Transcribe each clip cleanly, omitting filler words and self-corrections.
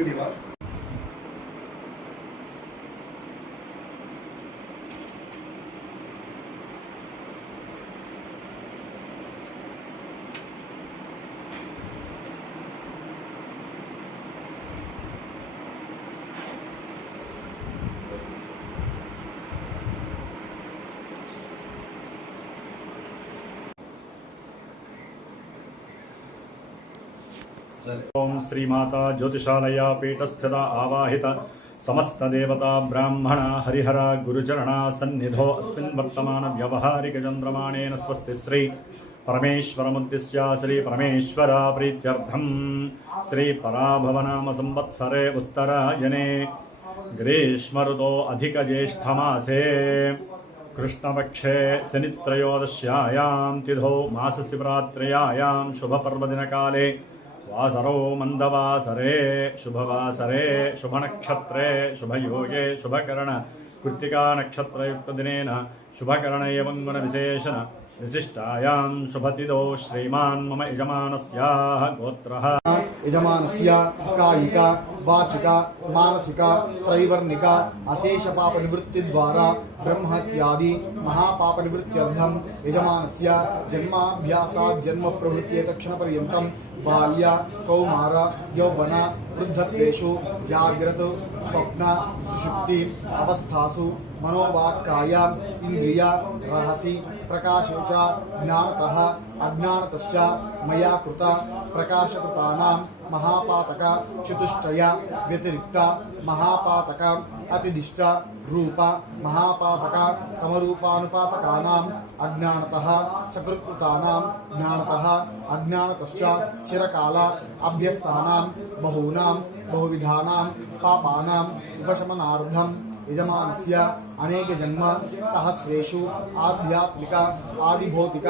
पिडिवा ओम श्रीमाता ज्योतिषालया पीठस्थिता आवाहित समस्त देवता ब्राह्मण हरिहर गुरुचरणा सन्निधो अस्मिन् वर्तमान व्यवहारिक चंद्रमाणेन स्वस्ति श्री परमेश्वरमुद्दिश्य श्री परमेश्वर प्रीत्यर्थं श्री पराभवनाम संवत्सरे उत्तरायणे ग्रीष्म ऋतो अधिक ज्येष्ठमासे कृष्णपक्षे शनित्रयोदश्यायां तिथौ मासशिवरात्र्यायां शुभपर्वदिनकाले वासरो मंदवासरे शुभवासरे शुभनक्षत्रे शुभयोगे शुभकरण कृत्तिका नक्षत्रयुक्त दिनेन शुभकरण एवं गुणविशेषण विशिष्टायां शुभतिथौ श्रीमान् मम यजमानस्याः गोत्रः यजमानस्य कायिका वाचिका मानसिका त्रैवर्णिका अशेष पाप निवृत्ति द्वारा ब्रह्मत्यादि महापाप निवृत्त्यर्थं यजमानस्य जन्माभ्यासात् जन्म प्रवृत्ति तक्षण पर्यन्तं बाल्य कौमार यौवन वृद्धत्वेषु जाग्रत स्वप्न सुषुप्ति अवस्थासु मनोवाक्काय इंद्रिय रहसि प्रकाशे च ज्ञानतः अज्ञानतश्च मया कृत प्रकाशकृतानां महापातक चतुष्टय व्यतिरिक्त महापातक अतिदिष्ट रूप महापातक समरूपानुपातकानां अज्ञानतः सकृत्कृतानां ज्ञानतः अज्ञानतश्च चिरकाल अभ्यस्तानां बहूनां बहुविधानां पापानां उपशमनार्थं यजमानस्य अनेक जन्म सहस्रेषु आध्यात्मिक आदिभौतिक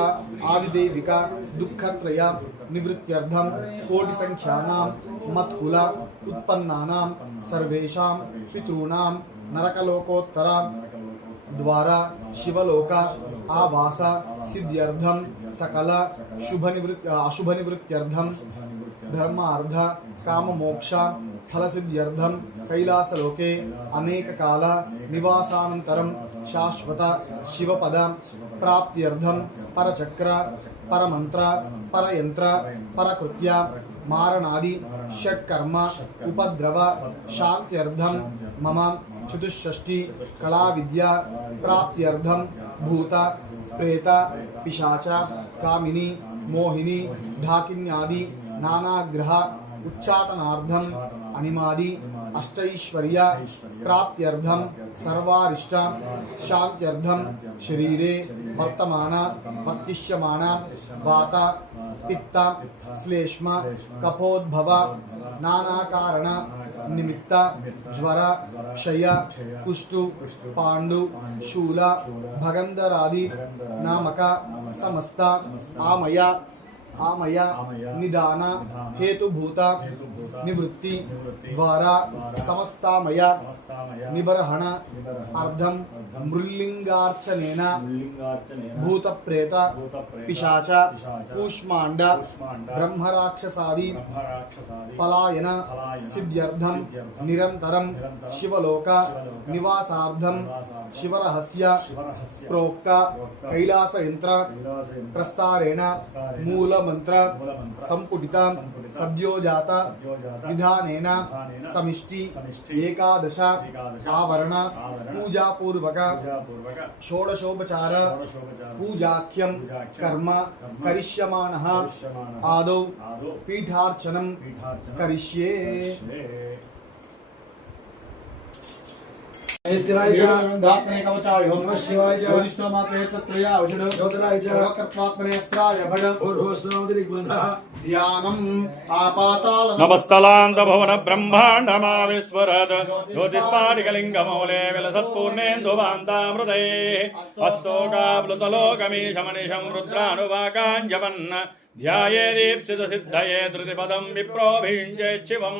आदिदैविक दुःखत्रय निवृत्त्यर्थं कोटि संख्यानां मत्कुल उत्पन्नानां सर्वेषां पितॄणां नरकलोकोत्तर द्वारा शिवलोक आवास सिद्ध्यर्थं सकल अशुभ निवृत्त्यर्थं धर्मार्थ काम मोक्ष फल सिद्ध्यर्थं कैलासलोके अनेक काल निवासानन्तरं शाश्वत शिवपद प्राप्त्यर्थं परचक्र परमंत्र परयंत्र परकृत्य मारणादि षट्कर्म उपद्रव शांत्यर्थं मम चतुष्षष्टि कला विद्या प्राप्त्यर्थं भूत प्रेत पिशाच कामिनी मोहिनी ढाकिन्यादि नानाग्रह उच्चाटनार्थं अनिमादि अष्टैश्वर्य प्राप्त्यर्थं सर्वारिष्ट शांत्यर्थं शरीरे वर्तमान वर्तिष्यमान वात पित्त श्लेष्म कफोद्भव नाना कारण निमित्त ज्वर क्षय कुष्ठु पांडु शूल भगंधरादि नामक समस्त आमय निदान हेतुभूत निवृत्ति द्वारा समस्तामय निबर्हण अर्धं मृल्लिंगार्चनेन भूत प्रेत पिशाच कूष्मांड ब्रह्मराक्षसादि पलायन सिद्ध्यर्थं निरंतरं शिवलोक निवासार्थं शिवरहस्य प्रोक्त कैलास यंत्र प्रस्तारेण मूल मंत्र संपुटित सद्योजात विधानेन समिष्टि एकादश आवरण पूजा पूर्वक षोडशोपचार पूजाख्यं कर्म करिष्यमानः आदौ पीठार्चनं करिष्ये। नमस्तलांत भवन ब्रह्मांडमाविस्वरद ज्योतिस्फाटिकलिंगमूले विलसत्पूर्णेन्दुभान्तामृते हस्तोकाप्लुतलोकमीशमनिशं रुद्रानुवाकाञ्जपन् ध्याये दीप्सित सिद्धये धृतिपदं विप्रोभिषिञ्चेच्छिवं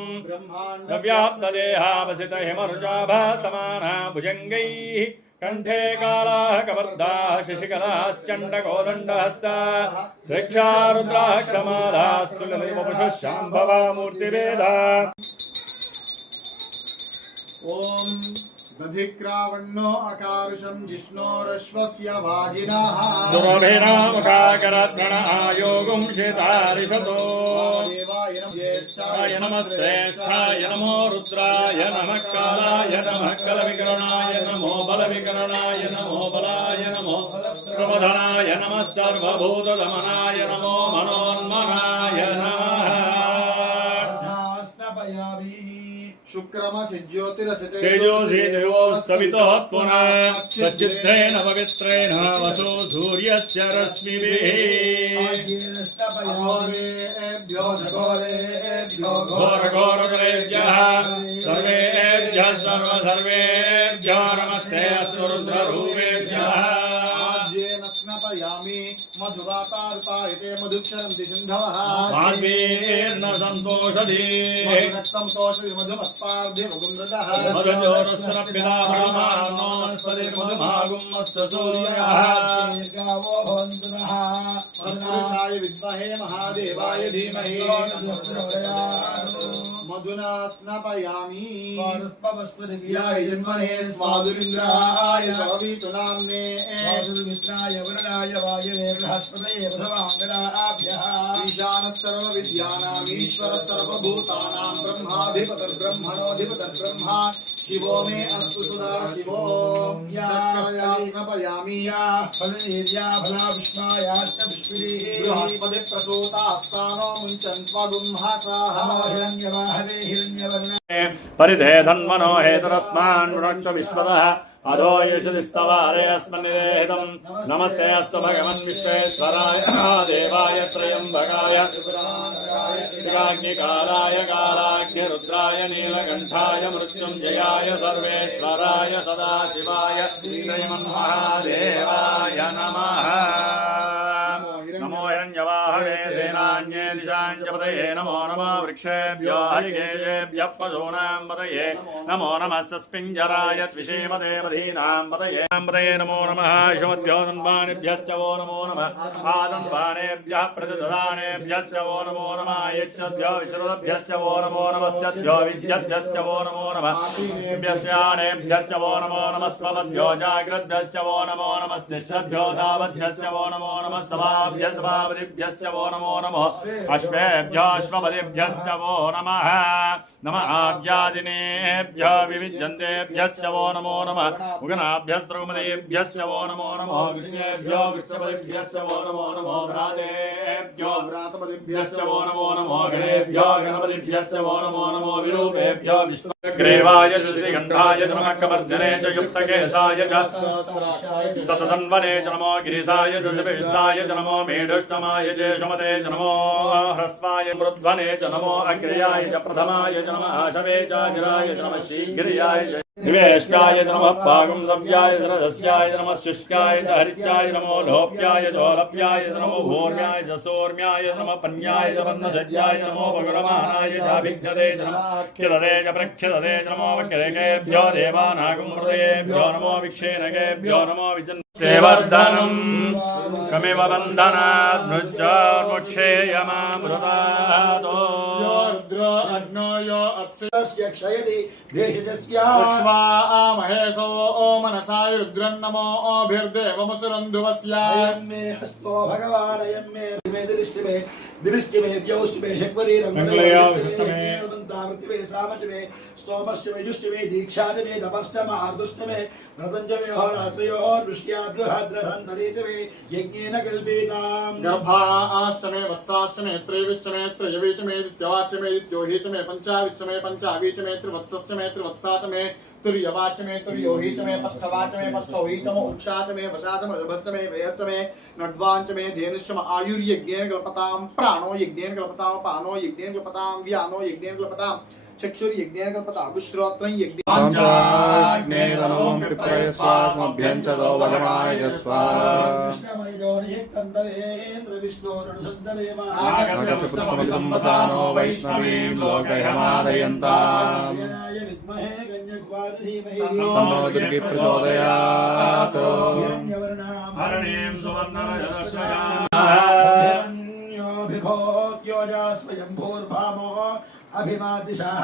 नव्याप्तदेहावसित हिमरुचाभासमाना भुजङ्गैः कंठे कालाः कवर्धाः शशिकलाश्चण्डकोदण्डहस्ता दृक्षा रुद्राक्षमालाः सुललितवपुषः शाम्भवा मूर्तिभेदा ఓం దధిక్రావణ్ణో అకారుషం జిష్ణోరశ్వస్య వాజినః సురభిరాముఖాకరద్గణ ఆయోగుం శితారిషతో దేవాయ నమః జ్యేష్ఠాయ నమః శ్రేష్ఠాయ నమో రుద్రాయ నమః కాలాయ నమః కలవికరణాయ నమో బలవికరణాయ నమో బలాయ నమో ప్రమథనాయ నమః సర్వభూతదమనాయ నమో మనోన్మనాయ నమః శుక్రమసి జ్యోతిరసితే తేజోసి దేవో సవితః పునః సచ్చిత్రేణ పవిత్రేణ వసో సూర్యస్య రశ్మిభిః ఘోరఘోరతరేభ్యः సర్వేభ్యः సర్వసర్వేభ్యో నమస్తే అస్తు రుద్రరూపేభ్యः స్నపయామి మధువాతారుతాయతే మధుక్షరంతి సింధవః మాధ్వీర్న సంతోషధీ రక్తం తోషది మధుమత్పార్ధి ముకుందః మధుజోరస్రప్పిదామస్పతిర్మధుమాగుం సూర్యః గావో భవంతునః పురుషాయ విద్మహే మహాదేవాయ ధీమహి మధునా స్నపయామి స్వారుపవస్పదివ్యాయ జన్మనే స్వాదురింద్రాయ సవితునామ్నే స్వాదురింద్రాయ వరుణాయ వాయవే బృహస్పతయే బృహవాంగనాభ్యః ఈశానః సర్వవిద్యానాం ఈశ్వరః సర్వభూతానాం బ్రహ్మాధిపతిర్బ్రహ్మణోధిపతిర్బ్రహ్మ శివో మే అస్తు సదా శివో శర్కరయా స్నపయామి ఫలనీర్యా ఫలా విష్మాయాష్ట పుష్పిరీః బృహస్పతి ప్రసూతాస్తానో ముంచన్త్వగుంహాసాః హిరణ్యవాహవే హిరణ్యవర్ణ పరిధేధన్మనో హేతరస్మాన్ వృక్ష విశ్వదః అధో యశుదిస్తవారే అస్మన్నిదేహితం నమస్తే అస్తు భగవన్ విశ్వేశ్వరాయ దేవాయ త్రయంబకాయ శివాగ్నికాలాయ కాలాగ్నిరుద్రాయ నీలకంఠాయ మృత్యుంజయాయ సర్వేశ్వరాయ సదాశివాయ శ్రీమన్మహాదేవాయ నమః నమో హిరణ్యవాహవే సేనాన్యే దిశాంచపతయే నమో నమః వృక్షేభ్యో హరికేశేభ్యః పశూనాం పతయే నమో నమః సస్పింజరాయ ద్విషేమదేవధీనాం పతయే నమో నమః శుమద్భ్యో ధన్వానిభ్యశ్చ వో నమో నమః ఆదన్వానేభ్యః ప్రతిదధానేభ్యశ్చ వో నమో నమః యచ్చద్భ్యో విశ్రుతభ్యశ్చ వో నమో నమః సద్భ్యో విద్యద్భ్యశ్చ వో నమో నమః భ్యస్యానేభ్యశ్చ వో నమో నమః స్వలభ్యో జాగ్రద్భ్యశ్చ వో నమో నమః స్నిగ్ధద్భ్యో ధావద్భ్యశ్చ వో నమో నమః సభాభ్యస్భావతిభ్యశ్చ వో నమో నమః అశ్వేభ్యో అశ్వపతిభ్యశ్చ వో నమః నమః ఆవ్యాదినేభ్యో వివిజ్యంతేభ్యశ్చ వో నమో నమః ఉగనాభ్యస్త్రగుమదేభ్యశ్చ వో నమో నమః కృష్ణేభ్యో వృక్షపతిభ్యశ్చ వో నమో నమః భ్రాతేభ్యో భ్రాతపతిభ్యశ్చ వో నమో నమః గణేభ్యో గణపతిభ్యశ్చ వో నమో నమః విరూపేభ్యో విష్ణుగ్రీవాయ శ్రీకంఠాయ నమః కవర్ధనే చ యుక్తకేశాయ చ సతతన్వనే చ నమో గిరిశాయ చ శివేష్టాయ చ నమో మేఢుష్టమాయ చ శుమతే చ నమో హ్రస్వాయ మృద్వనే చ నమో అగ్రయాయ చ ప్రథమాయ చ నమః శవే చ గిరాయ చ నమః శీఘ్రయాయ చ నివేష్కాయ చ నమః పాగం సవ్యాయ చ రసస్యాయ చ నమః శుష్కాయ చ హరిత్యాయ నమో లోప్యాయ చ లోప్యాయ చ నమో భూర్మ్యాయ చ సోర్మ్యాయ చ నమః పన్యాయ చ పన్నసజ్యాయ చ నమో భగవమానాయ చ విఘ్నతే చ నమః ఖ్యదతే చ ప్రఖ్యదతే చ నమో వక్రేకేభ్యో దేవానాగం హృదయేభ్యో నమో విక్షేణకేభ్యో నమో విజన్వర్ధనం కమివ బంధనాద్ మృత్యోర్ముక్షేయమామృతాతో రుద్రో అగ్నో యో అప్సరస్య క్షయతి దేహితస్య మహేశో ఓ మనసాయ రుద్రన్నమో ఓభిర్దేవముసురంధువస్య అయం మే హస్తో భగవాన్ అయం మే దృష్టిమే ద్యౌష్టిమే శక్వరీరంగమే సామచమే స్తోమశ్చమే జుష్టిమే దీక్షాచమే తపశ్చమ ఆర్దుష్టమే వ్రతంచమే హోరాత్రయో దృష్ట్యా బృహద్రహంతరేచమే యజ్ఞేన కల్పేతాం గర్భాశ్చమే వత్సాశ్చమే త్రైవిశ్చమే త్రయవీచమే దిత్యవాచ్యమే దిత్యోహీచమే పంచావిశ్చమే పంచావీచమే త్రివత్సశ్చమే త్రివత్సాచమే तुर्यवाचमे तुर्योहीचमे पष्ठवाचमे पष्ठोहीचमे उक्षाचमे वशाचमे ऋभश्चमे वेयचमे नड्वांचमे धेनुश्चम आयुर्यज्ञेन कल्पतां प्राणो यज्ञेन कल्पतां पानो यज्ञेन कल्पतां व्यानो यज्ञेन कल्पतां चक्षुर्यज्ञेन कल्पतां श्रोत्रं यज्ञेन पंचाग्नेरनों पिप्रय स्वास्मभ्यं च सौभगमाय च स्वाहा आकाशपृष्ठमसंवसानो वैष्णवीं लोकयमादयन्ताम् तन्नो दुर्गे प्रचोदयात् हरणीं सुवर्णरजस्वयाम् स्वयं भूर्भामो अभिमादिशाः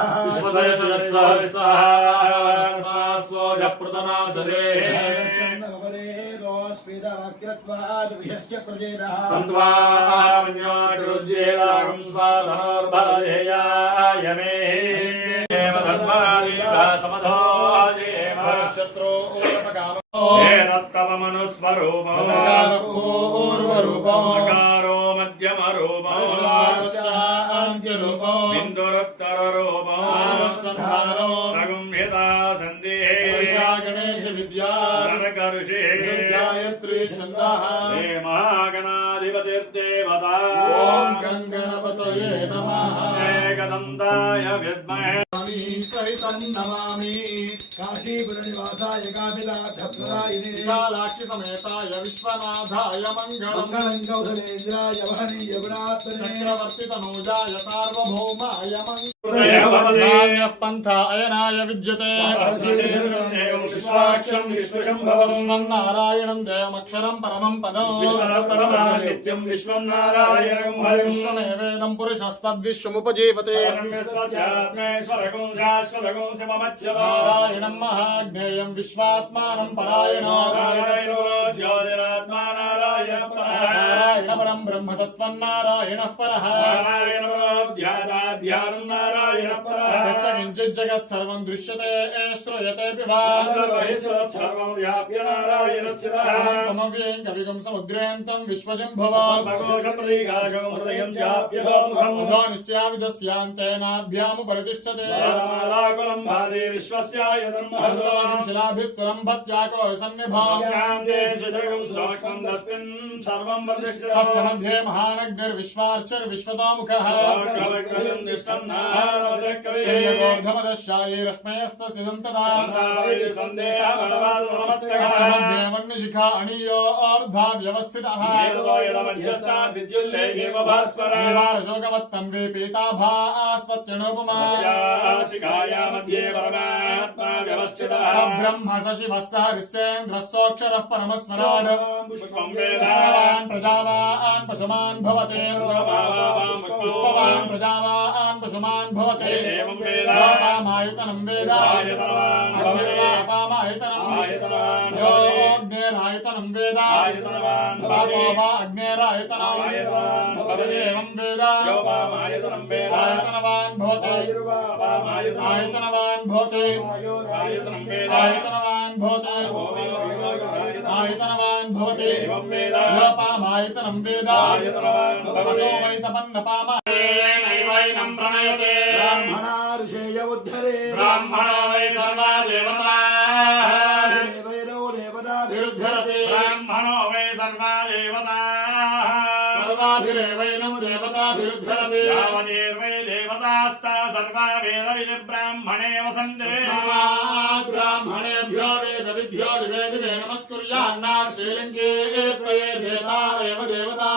మకారో మధ్యమ బిందురత్తర సగుంహితా సంధి ఋషి మహాగణాధిపతిర్దేవతా ఏకదంతాయ విద్మహే नमामि काशीपुर निवासाय कामिलाधप्रदायिने विशालाक्षि समेताय विश्वनाथाय मंगलम् मंगलं कौसलेन्द्राय वहनीय गुणात्मने चक्रवर्ति तनूजाय सार्वभौमाय मंगलम् पंथा अयनाय विद्यते विश्वाक्षं विश्वशंभवं नारायणं देवमक्षरं परमं पदम् नित्यं विश्वं नारायणं हरिं विश्वमेवेदं पुरुषस्तद्विश्वमुपजीवते नारायणं महाज्ञेयं विश्वात्मानं परायणं नारायण परं ब्रह्म तत्त्वं नारायणः परः किञ्चित् जगत् सर्वं दृश्यते श्रूयतेऽपि वा तमव्ययं कविगं समुद्रेऽन्तं विश्वशम्भवान् निश्चयाविदस्यान्तेनाभ्यामुपरितिष्ठते शिलाभिस्तुलं भत्याको सन्निभास्य मध्ये महानग्निर्विश्वार्चर्विश्वतोमुखः गोर्धमदशायैरश्मयस्तस्य सन्तता वन्यशिखा अणीयो ऊर्ध्वा व्यवस्थितः शोकवत्तन्वे पीताभास्वत्यनुपमा ब्रह्म स शिवः स हरिश्चेन्द्रः सोऽक्षरः परमस्मरान् प्रजावान् पशुमान् भवते पुष्पवान् प्रजावान् पशुमान् भवते पामायतनं वेद पामायतनं योऽग्नेरायतनं वेद पापो वा अग्नेरायतनं एवं वेद आयतनवान् भवते आयतनवान् भवते आयतनवान् भवते आयतनवान् भवते पामायतनं वेद असो वै तपन्नपामैनं प्रणयते ब्राह्मणा ऋषेय उद्धरे ब्राह्मणो वै सर्वा देवताः देवैरो देवताभिरुद्धरते ब्राह्मणो वै सर्वा देवताः सर्वाभिरेवैनं देवताभिरुद्धरते यावदेवै देवतास्ता सर्वा वेदविदि ब्राह्मणे वसन्ते ब्राह्मणेभ्यो वेदविद्यो निवेदिने नमस्कुर्यान्ना श्रीलङ्के त्वये देवता एव देवता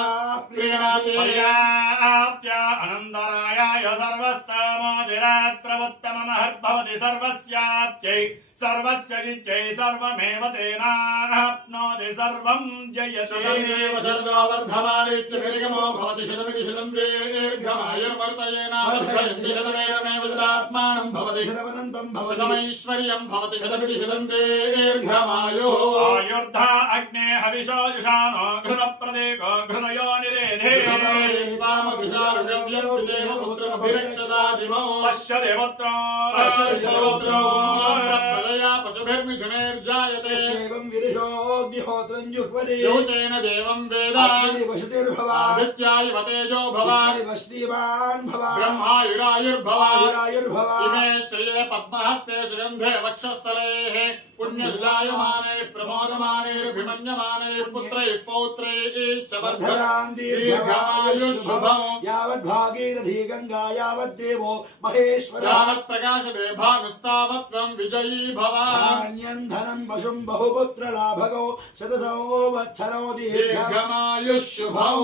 प्रीणाति पर्याप्त्या अनन्तरायाय सर्वस्तमोदिरात्रवुत्तममहद्भवति सर्वस्याप्त्यै सर्वस्य जित्यै सर्वमेव तेनाप्नोति सर्वं जयति सर्गो वर्धमानित्यभिर्गमो भवति शतमिति शतं दीर्घमायुर्वर्तयेनात्मैव शतात्मानं भवति शतवदन्तं भवति शतमैश्वर्यं भवति शतमिति शतं दीर्घमायुः आयुर्धा अग्ने हविषो जुषानो घृतप्रदेको घृतयो निरेधे पश्य देवत्रो पशुभिर्मिथुनेर्जायते एवं विरिशोऽग्निहोत्रं जुह्वति योचेन देवं वेद वसतिर्भवादित्याय तेजो भवान् वश्रीवान् भवान् ब्रह्मायुरायुर्भवान् इमे श्रिये पद्महस्ते सुगन्धे वक्षस्थलेः पुण्यजायमाने प्रमोदमानैर्भिमन्यमानैः पुत्रैः पौत्रैश्च वर्धयान् दीर्घायुष्शुभम् यावद्भागीरथी गङ्गा यावद्देवो महेश्वरः यावत्प्रकाशते भानुस्तावत् त्वं विजयी भवान् धनं पशुं बहुपुत्रलाभगौ शतसंवत्सरो दीर्घमायुष्शुभौ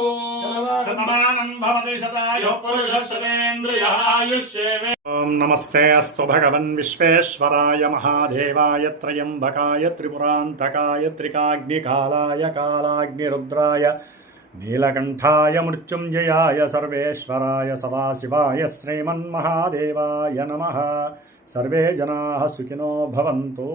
शतमानं भवति शतायुः पुरुषः शतेन्द्रियः आयुष्येवे। ओम नमस्ते अस्तु भगवन् विश्वेश्वराय महादेवाय त्र्यम्बकाय त्रिपुरान्तकाय त्रिकाग्निकालाय कालाग्निरुद्राय నీలకంఠాయ మృత్యుంజయాయ సర్వేశ్వరాయ సదాశివాయ శ్రీమన్మహాదేవాయ నమః. సర్వే జనాః సుఖినో భవంతు.